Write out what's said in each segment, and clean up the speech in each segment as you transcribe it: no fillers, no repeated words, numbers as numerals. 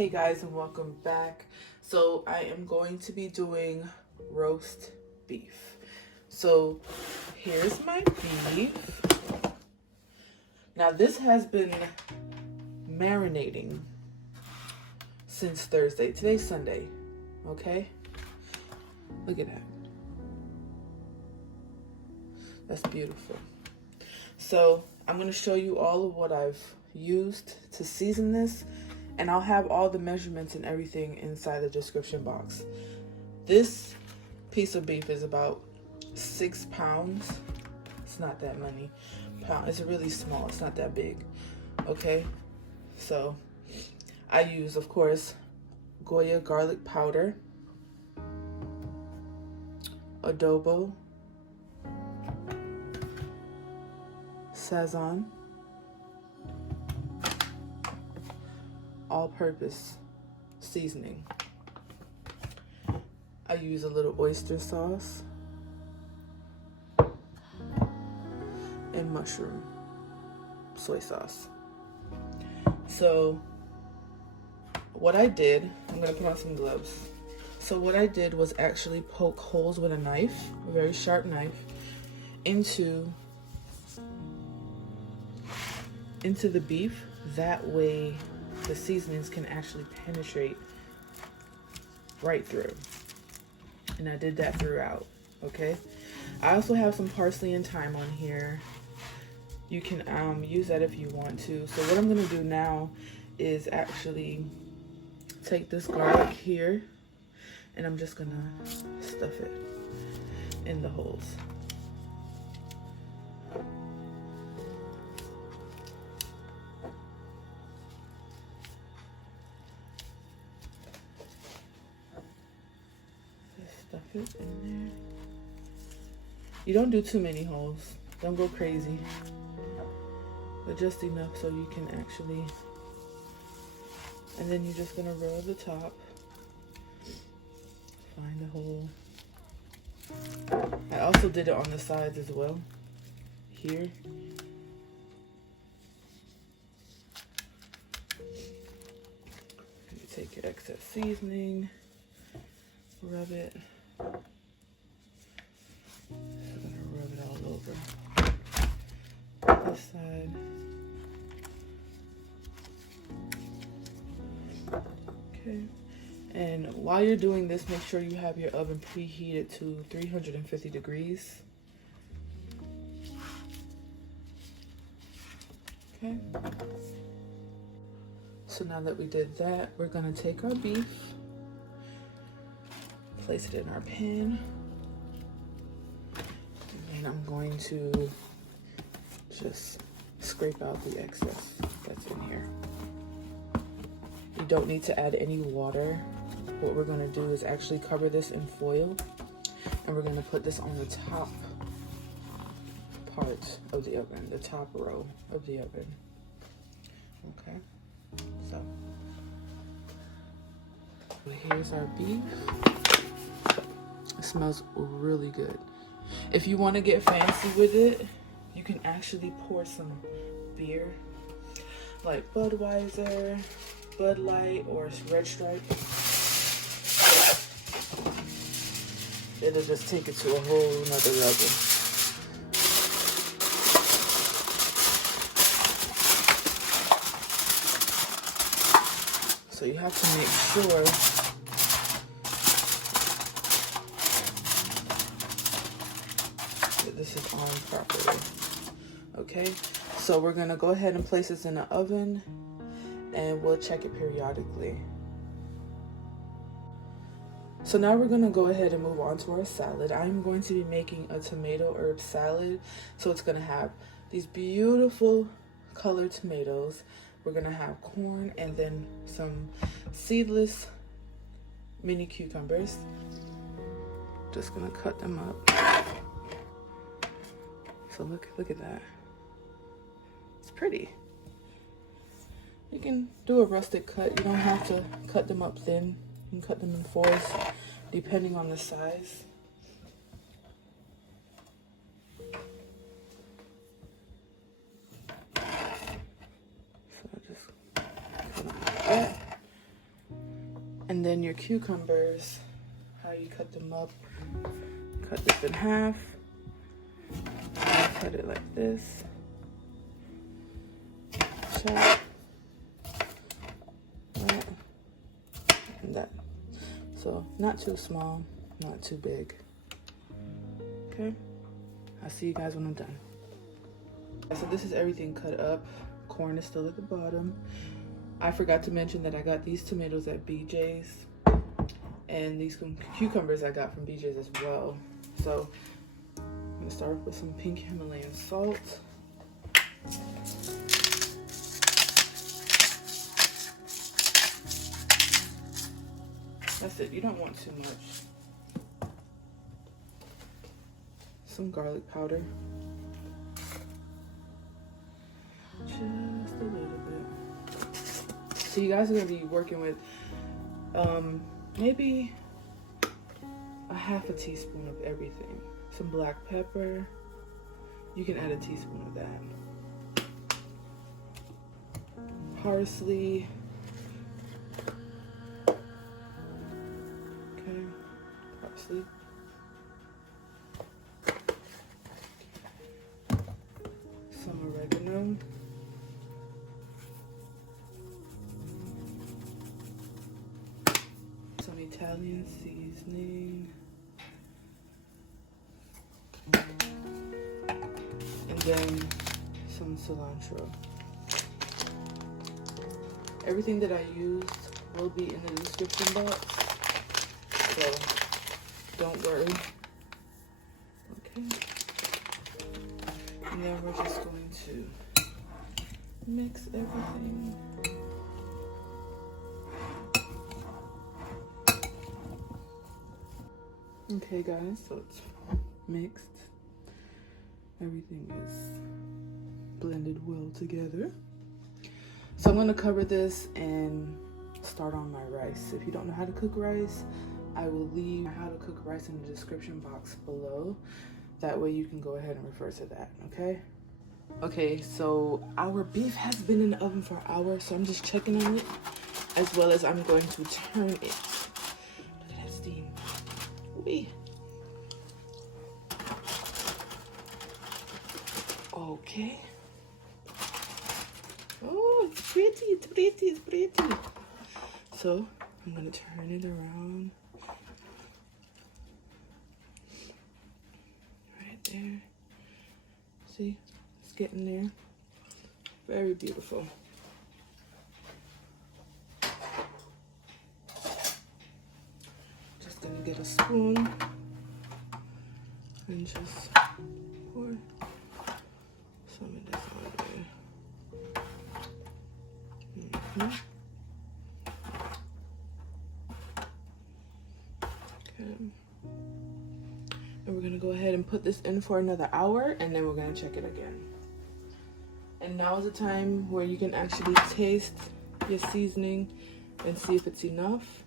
Hey guys, and welcome back. So I am going to be doing roast beef. So here's my beef. Now this has been marinating since Thursday. Today's Sunday, okay? Look at that. That's beautiful. So I'm gonna show you all of what I've used to season this, and I'll have all the measurements and everything inside the description box. This piece of beef is about 6 pounds. It's not that many pounds. It's really small. It's not that big. Okay, so I use, of course, Goya garlic powder, Adobo, Sazon, all-purpose seasoning. I use a little oyster sauce and mushroom soy sauce. So what I did, I'm gonna put on some gloves. So what I did was actually poke holes with a knife, a very sharp knife, into the beef. That way the seasonings can actually penetrate right through. And I did that throughout, okay? I also have some parsley and thyme on here. You can use that if you want to. So what I'm gonna do now is actually take this garlic here, and I'm just gonna stuff it in the holes. Stuff it in there. You don't do too many holes. Don't go crazy. But just enough so you can actually, and then you're just gonna rub the top. Find a hole. I also did it on the sides as well. Here. You take your excess seasoning, rub it. Just gonna rub it all over this side. Okay. And while you're doing this, make sure you have your oven preheated to 350 degrees. Okay. So now that we did that, we're gonna take our beef, place it in our pan, and I'm going to just scrape out the excess that's in here. You don't need to add any water. What we're gonna do is actually cover this in foil, and we're gonna put this on the top part of the oven, the top row of the oven. Okay, so here's our beef. It smells really good. If you want to get fancy with it, you can actually pour some beer, like Budweiser, Bud Light, or Red Stripe. It'll just take it to a whole nother level. So you have to make sure that this is on properly. Okay, so we're gonna go ahead and place this in the oven, and we'll check it periodically. So now we're gonna go ahead and move on to our salad. I'm going to be making a tomato herb salad. So it's gonna have these beautiful colored tomatoes. We're gonna have corn and then some seedless mini cucumbers. Just gonna cut them up. So look at that. It's pretty. You can do a rustic cut. You don't have to cut them up thin. You can cut them in fours, depending on the size. So just cut them like that. And then your cucumbers, how you cut them up. Cut this in half. Cut it like this. Chop. That. And that. So not too small, not too big. Okay. I'll see you guys when I'm done. So this is everything cut up. Corn is still at the bottom. I forgot to mention that I got these tomatoes at BJ's. And these cucumbers I got from BJ's as well. So I'm gonna start off with some pink Himalayan salt. That's it, you don't want too much. Some garlic powder. Just a little bit. So you guys are gonna be working with maybe a half a teaspoon of everything. Some black pepper. You can add a teaspoon of that. Parsley. Okay, parsley. Some oregano. Some Italian seasoning. And then some cilantro. Everything that I used will be in the description box, so don't worry. Okay. And then we're just going to mix everything. Okay guys, so it's mixed. Everything is blended well together. So I'm gonna cover this and start on my rice. If you don't know how to cook rice, I will leave how to cook rice in the description box below. That way you can go ahead and refer to that, okay? Okay, so our beef has been in the oven for an hour, so I'm just checking on it, as well as I'm going to turn it. Look at that steam. Wee. Okay. Oh, it's pretty, it's pretty, it's pretty. So I'm gonna turn it around. Right there. See, it's getting there. Very beautiful. Just gonna get a spoon and just pour some of this on there. Okay. And we're gonna go ahead and put this in for another hour, and then we're gonna check it again. And now is the time where you can actually taste your seasoning and see if it's enough.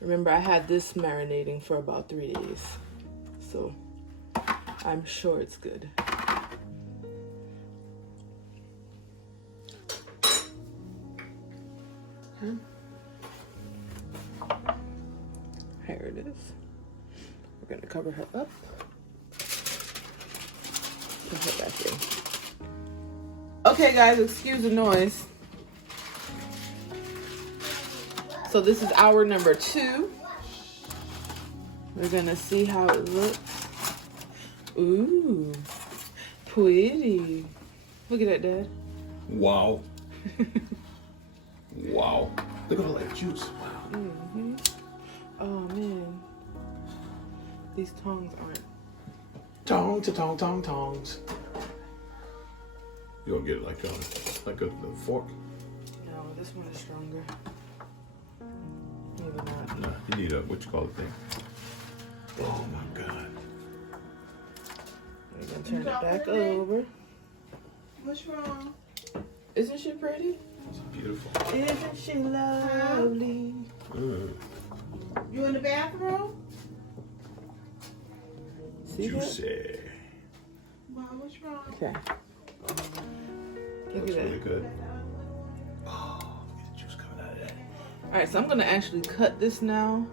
Remember, I had this marinating for about 3 days, so I'm sure it's good. Okay. Here it is. We're gonna cover her up. Put her back in. Okay guys, excuse the noise. So this is hour number 2. We're gonna see how it looks. Ooh, pretty. Look at that, Dad. Wow. Wow. Look at all that juice. Wow. Mm-hmm. Oh man, these tongs aren't. Tongs. You gonna get it like a fork? No, this one is stronger. Maybe not. Nah, you need a what you call it thing. Oh my God. We're gonna turn it back over. What's wrong? Isn't she pretty? It's beautiful. Isn't she lovely? You in the bathroom? See Juicy. that? Mom, what's wrong? Okay. Look Looks at really that. good. Oh, look at the juice coming out of that. Alright, so I'm gonna actually cut this now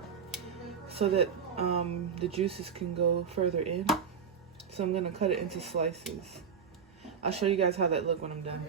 so that the juices can go further in. So I'm gonna cut it into slices. I'll show you guys how that look when I'm done.